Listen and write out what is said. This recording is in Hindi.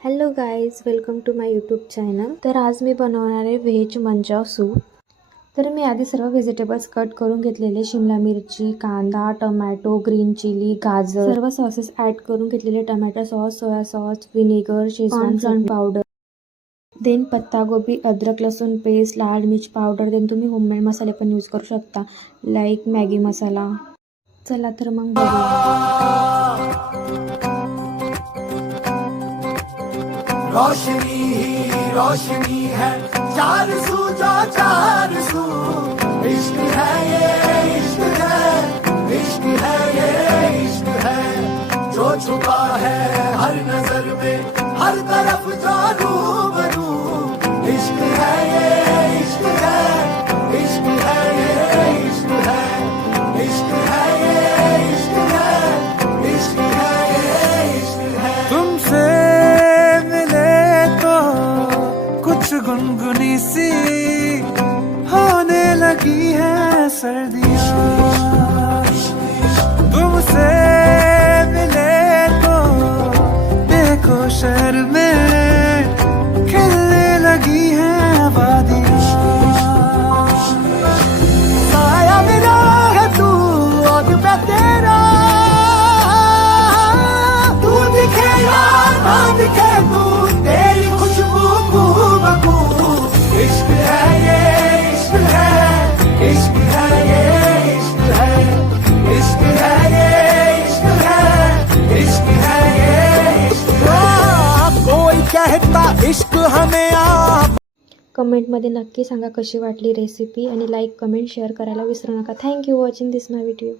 Hello guys, welcome to my YouTube channel. तर आज मी बनवणार आहे व्हेज मंचाव सूप. तर मी आधी सर्व व्हेजिटेबल्स कट करून घेतलेले, शिमला मिरची, कांदा, टोमॅटो, ग्रीन चिली, गाजर, सर्व सॉसेस ॲड करून घेतलेले. Tomato sauce, soya sauce, vinegar, schezwan powder, then पत्ता गोबी, अद्रक लसूण पेस्ट, लाल मिर्च पावडर. देन तुम्ही होममेड मसाले पण यूज करू शकता, लाईक मॅगी मसाला. चला तर मग बघूया. रोशनी ही रोशनी है, चार सू जो चार सू, इश्क है ये इश्क है, इश्क है ये इश्क है, जो छुपा है हर नजर में, हर तरफ जो रूबरू, इश्क है ये इश्क है, इश्क है ये इश्क है, इश्क है ये इश्क है, इश्क है ये इश्क है. तुमसे गुनगुनी सी होने लगी है सर्दियाँ, तुमसे मिले तो देखो शहर में खिलने लगी है वादियाँ. साया मेरा है तू और मैं तेरा, तू दिखे या ना दिखे तू, तेरी खुशबू इश्क है ये इश्क है, इश्क है ये इश्क है, इश्क है ये इश्क है, इश्क है ये इश्क है. कोई कहता इश्क हमें आप. कमेंटमध्ये नक्की सांगा कशी वाटली रेसिपी, आणि लाईक कमेंट शेअर करायला विसरू नका. Thank you watching this my video.